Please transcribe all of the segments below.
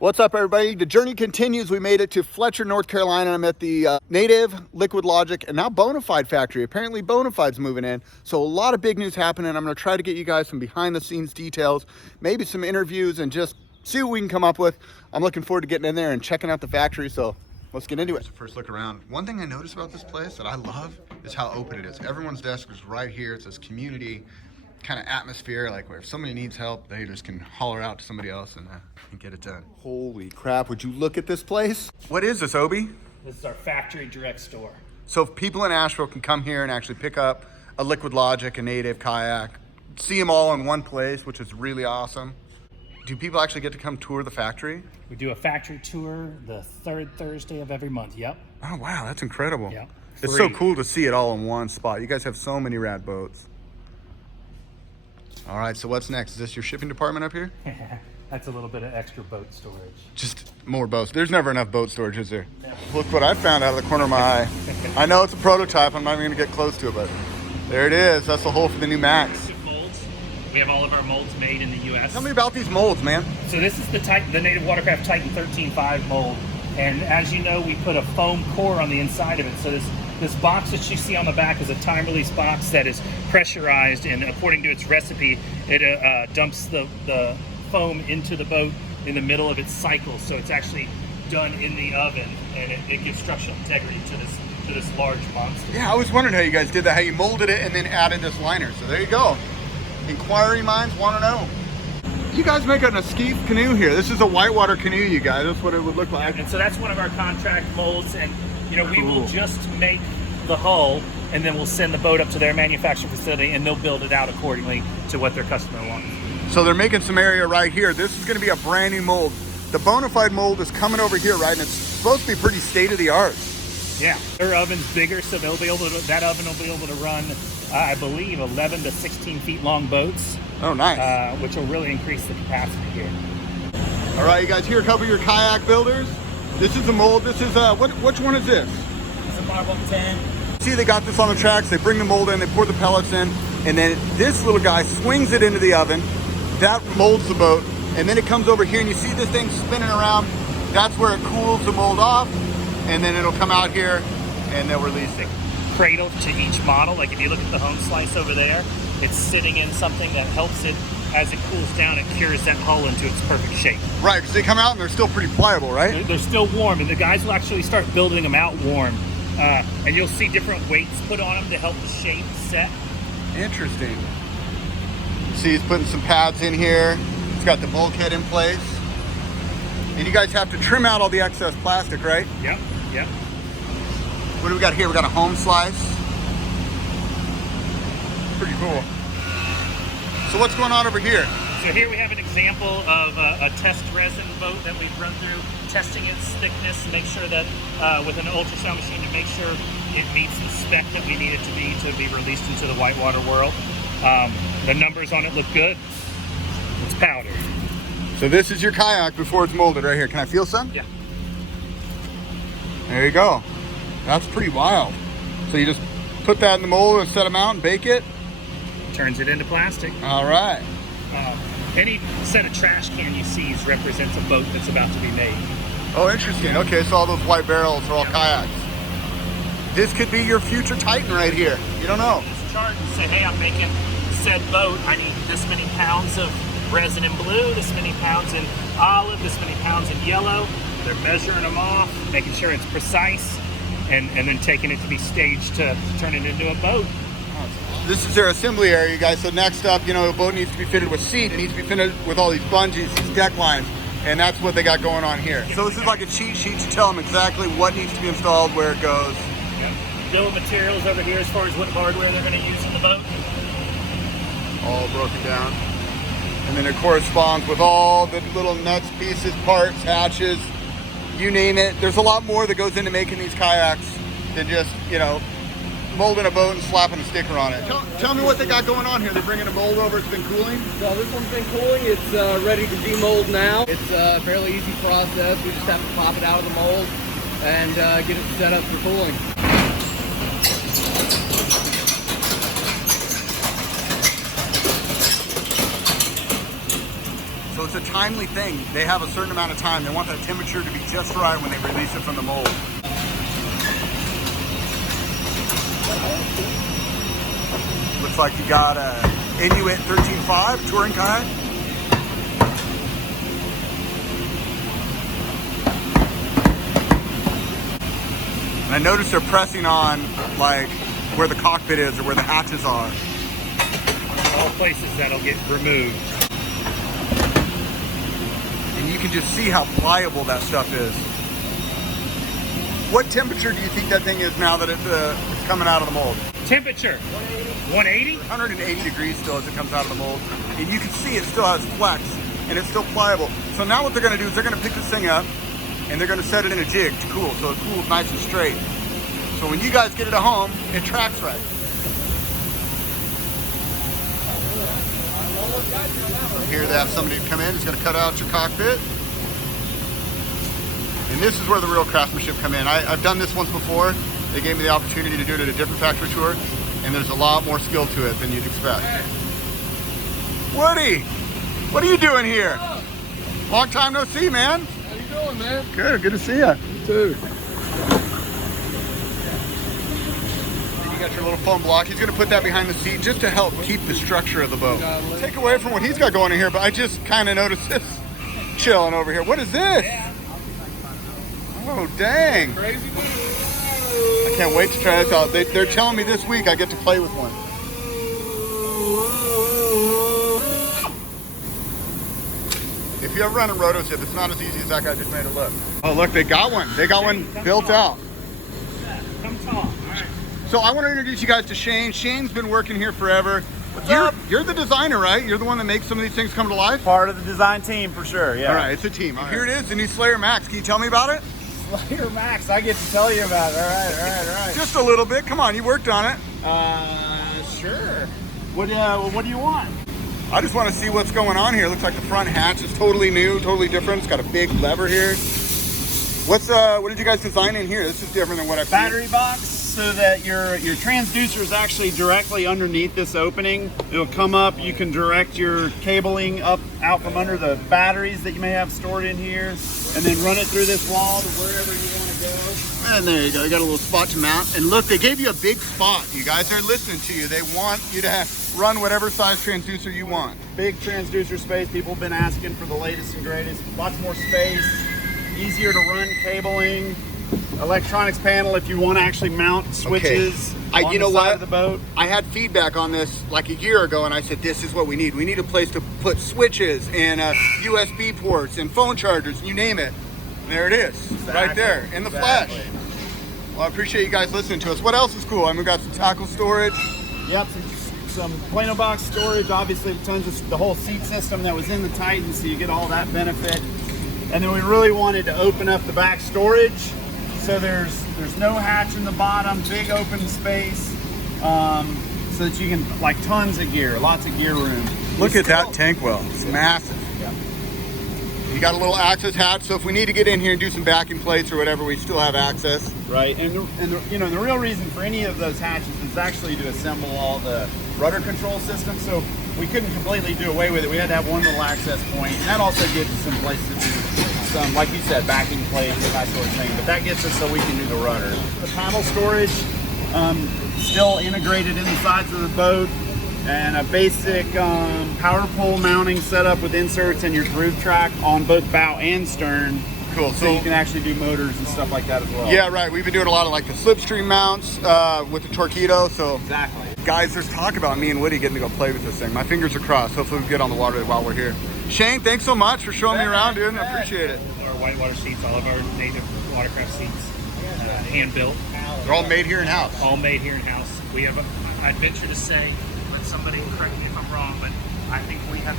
What's up, everybody? The journey continues. We made it to Fletcher, North Carolina. I'm at the Native, Liquid Logic, and now Bonafide factory. Apparently Bonafide's moving in. So a lot of big news happening. I'm going to try to get you guys some behind the scenes details, maybe some interviews, and just see what we can come up with. I'm looking forward to getting in there and checking out the factory. So let's get into it. First look around. One thing I noticed about this place that I love is how open it is. Everyone's desk is right here. It's this community kind of atmosphere, like where if somebody needs help, they just can holler out to somebody else and get it done. Holy crap, would you look at this place? What is this, Obi? This is our factory direct store. So if people in Asheville can come here and actually pick up a Liquid Logic, a Native, Kayak, see them all in one place, which is really awesome. Do people actually get to come tour the factory? We do a factory tour the third Thursday of every month. Yep. Oh wow, that's incredible. Yep. It's so cool to see it all in one spot. You guys have so many rad boats. All right, so what's next? Is this your shipping department up here? That's a little bit of extra boat storage. Just more boats. There's never enough boat storage, is there? No. Look what I found out of the corner of my eye. I know it's a prototype. I'm not even going to get close to it, but there it is. That's the hole for the new Max. Molds. We have all of our molds made in the U.S. Tell me about these molds, man. So this is the Native Watercraft Titan 13.5 mold. And as you know, we put a foam core on the inside of it. So this box that you see on the back is a time release box that is pressurized, and according to its recipe, it dumps the foam into the boat in the middle of its cycle. So it's actually done in the oven, and it gives structural integrity to this large monster. Yeah, I was wondering how you guys did that, how you molded it and then added this liner. So there you go. Inquiry minds want to know. You guys make an escape canoe here. This is a whitewater canoe, you guys. That's what it would look like. And so that's one of our contract molds, and you know, we will just make the hull and then we'll send the boat up to their manufacturing facility and they'll build it out accordingly to what their customer wants. So they're making some area right here. This is going to be a brand new mold. The Bonafide mold is coming over here, right? And it's supposed to be pretty state of the art. Yeah, their oven's bigger, so they'll be able to, that oven will be able to run, I believe, 11 to 16 feet long boats. Oh, nice. Which will really increase the capacity here. All right, you guys, here are a couple of your kayak builders. This is a mold. This is, which one is this? It's a Marble 10. See, they got this on the tracks. They bring the mold in, they pour the pellets in, and then this little guy swings it into the oven. That molds the boat, and then it comes over here, and you see this thing spinning around. That's where it cools the mold off, and then it'll come out here, and they'll release it. Cradle to each model. Like if you look at the home slice over there, it's sitting in something that helps it, as it cools down, it cures that hull into its perfect shape. Right, because they come out and they're still pretty pliable, right? They're still warm, and the guys will actually start building them out warm. And you'll see different weights put on them to help the shape set. Interesting. See, he's putting some pads in here. He's got the bulkhead in place. And you guys have to trim out all the excess plastic, right? Yep, yep. What do we got here? We got a home slice. Pretty cool. So what's going on over here? So here we have an example of a test resin boat that we've run through, testing its thickness, make sure that with an ultrasound machine to make sure it meets the spec that we need it to be released into the whitewater world. The numbers on it look good. It's powder. So this is your kayak before it's molded right here. Can I feel some? Yeah. There you go. That's pretty wild. So you just put that in the mold and set them out and bake it? Turns it into plastic. All right. Any set of trash can you see represents a boat that's about to be made. Oh, interesting. Okay, so all those white barrels are all kayaks. This could be your future Titan right here. You don't know. Just chart and say, hey, I'm making said boat. I need this many pounds of resin in blue, this many pounds in olive, this many pounds in yellow. They're measuring them off, making sure it's precise, and then taking it to be staged to turn it into a boat. This is their assembly area, you guys. So next up, you know, the boat needs to be fitted with seat. It needs to be fitted with all these bungees, these deck lines, and that's what they got going on here. So this is like a cheat sheet to tell them exactly what needs to be installed, where it goes. Yep. Bill of materials over here as far as what hardware they're going to use in the boat. All broken down. And then it corresponds with all the little nuts, pieces, parts, hatches, you name it. There's a lot more that goes into making these kayaks than just, you know, molding a boat and slapping a sticker on it. Tell me what they got going on here. They're bringing a mold over. It's been cooling. So this one's been cooling. It's ready to demold now. It's a fairly easy process. We just have to pop it out of the mold and get it set up for cooling. So it's a timely thing. They have a certain amount of time. They want that temperature to be just right when they release it from the mold. Looks like you got a Inuit 13.5 touring kayak. And I noticed they're pressing on like where the cockpit is or where the hatches are. All places that'll get removed. And you can just see how pliable that stuff is. What temperature do you think that thing is now that it's coming out of the mold? Temperature? 180? 180 degrees still as it comes out of the mold. And you can see it still has flex and it's still pliable. So now what they're gonna do is they're gonna pick this thing up and they're gonna set it in a jig to cool, so it cools nice and straight. So when you guys get it at home, it tracks right. Here they have somebody come in who's gonna cut out your cockpit. And this is where the real craftsmanship come in. I've done this once before. They gave me the opportunity to do it at a different factory tour, and there's a lot more skill to it than you'd expect. Woody, what are you doing here? Long time no see, man. How you doing, man? Good to see you. You too. You got your little foam block. He's gonna put that behind the seat just to help keep the structure of the boat. Take away from what he's got going in here, but I just kind of noticed this chilling over here. What is this? Oh, dang. Crazy dude. I can't wait to try this out. They're telling me this week I get to play with one. If you ever run a roto tip, it's not as easy as that guy just made it look. Oh, look, they got one. They got one built out. Come talk. So I want to introduce you guys to Shane. Shane's been working here forever. What's up? You're the designer, right? You're the one that makes some of these things come to life? Part of the design team for sure, yeah. All right, it's a team. Here it is, the new Slayer Max. Can you tell me about it? Slayer Max, I get to tell you about it. All right. Just a little bit. Come on, you worked on it. Sure. What do you want? I just want to see what's going on here. Looks like the front hatch is totally new, totally different. It's got a big lever here. What did you guys design in here? This is different than what I've seen. Battery box, so that your transducer is actually directly underneath this opening. It'll come up. You can direct your cabling out from under the batteries that you may have stored in here, and then run it through this wall to wherever you want to go. And there you go. You got a little spot to mount. And look, they gave you a big spot. You guys are listening to you. They want you to run whatever size transducer you want. Big transducer space. People have been asking for the latest and greatest. Lots more space. Easier to run cabling. Electronics panel if you want to actually mount switches on the side of the boat. I had feedback on this like a year ago, and I said, this is what we need. We need a place to put switches and USB ports and phone chargers, you name it. And there it is, right there, in the flesh. Well, I appreciate you guys listening to us. What else is cool? I mean, we got some tackle storage. Yep, some Plano box storage, obviously tons of the whole seat system that was in the Titan, so you get all that benefit. And then we really wanted to open up the back storage. So there's no hatch in the bottom, big open space, so that you can, like, tons of gear, lots of gear room. Look at that tank well, it's massive. Yeah. You got a little access hatch, so if we need to get in here and do some backing plates or whatever, we still have access. Right, and the real reason for any of those hatches is actually to assemble all the rudder control systems. So we couldn't completely do away with it. We had to have one little access point, and that also gives us some place to do some, like you said, backing plates and that sort of thing. But that gets us so we can do the rudder. The paddle storage, still integrated in the sides of the boat, and a basic power pole mounting setup with inserts and your groove track on both bow and stern. Cool. So you can actually do motors and stuff like that as well. Yeah, right. We've been doing a lot of like the slipstream mounts with the Torpedo. So exactly. Guys, there's talk about me and Woody getting to go play with this thing. My fingers are crossed. Hopefully we get on the water while we're here. Shane, thanks so much for showing me around, dude. I appreciate it. Our whitewater seats, all of our Native Watercraft seats, hand built. They're all made here in house. All made here in house. We have, I'd venture to say, but somebody will correct me if I'm wrong, but I think we are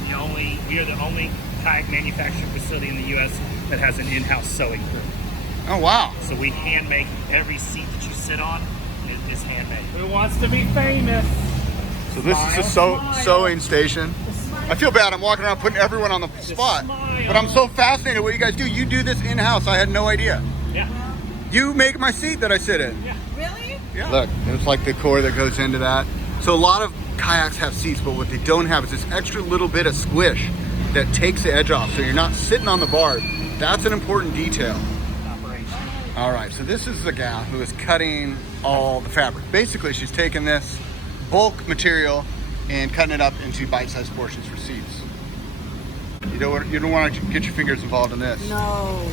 the only kayak manufacturing facility in the U.S. that has an in-house sewing crew. Oh, wow. So we hand make every seat that you sit on is handmade. Who wants to be famous? So this is a sewing station. I feel bad. I'm walking around putting everyone on the spot. But I'm so fascinated what you guys do. You do this in-house. I had no idea. Yeah. You make my seat that I sit in. Yeah. Really? Yeah. Look, it's like the core that goes into that. So a lot of kayaks have seats, but what they don't have is this extra little bit of squish that takes the edge off, so you're not sitting on the bar. That's an important detail. All right, so this is the gal who is cutting all the fabric. Basically, she's taking this bulk material and cutting it up into bite-sized portions for seats. You don't want to get your fingers involved in this. No.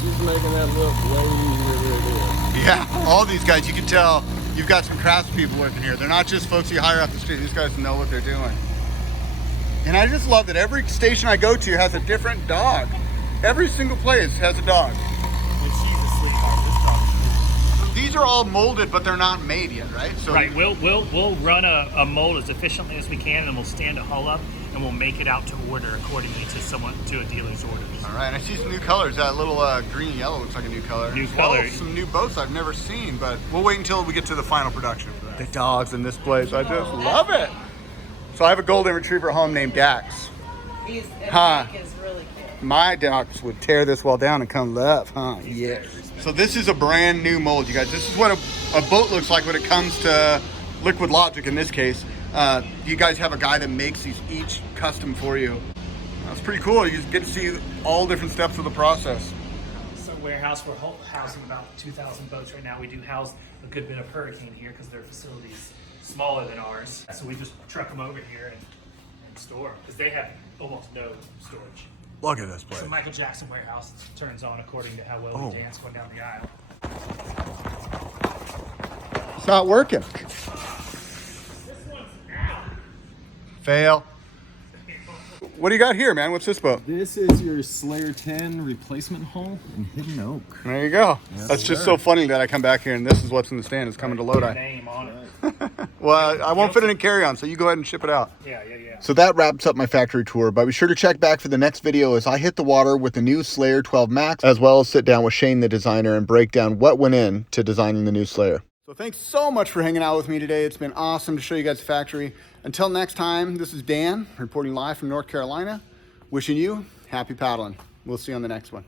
She's making that look way easier than it is. Yeah, all these guys, you can tell you've got some craftspeople working here. They're not just folks you hire off the street. These guys know what they're doing. And I just love that every station I go to has a different dog. Every single place has a dog. And she's a sweetheart. This dog's These are all molded, but they're not made yet, right? So right. We'll run a mold as efficiently as we can, and we'll stand a hull up, and we'll make it out to order accordingly to a dealer's orders. All right, and I see some new colors. That little green and yellow looks like a new color. New As well color. as some new boats I've never seen, but we'll wait until we get to the final production for that. The dogs in this place, I just love it. So I have a golden retriever at home named Dax. He's Huh. is really cute. My Dax would tear this wall down and come love, huh? Yes. So this is a brand new mold, you guys. This is what a boat looks like when it comes to Liquid Logic in this case. You guys have a guy that makes these each custom for you. That's pretty cool. You get to see all different steps of the process. So warehouse, we're housing about 2,000 boats right now. We do house a good bit of Hurricane here because their facility's smaller than ours. So we just truck them over here and store them because they have almost no storage. Look at this place. So Michael Jackson warehouse turns on according to how well we dance going down the aisle. It's not working. This one's out. Fail. What do you got here, man? What's this boat? This is your Slayer 10 replacement hull in Hidden Oak. There you go. Yes, That's just sir. so funny that I come back here and this is what's in the stand. It's coming to Lodi. Name on it. Well, I won't fit it in carry-on, so you go ahead and ship it out. Yeah. So that wraps up my factory tour, but be sure to check back for the next video as I hit the water with the new Slayer 12 Max, as well as sit down with Shane, the designer, and break down what went into designing the new Slayer. So thanks so much for hanging out with me today. It's been awesome to show you guys the factory. Until next time, this is Dan reporting live from North Carolina. Wishing you happy paddling. We'll see you on the next one.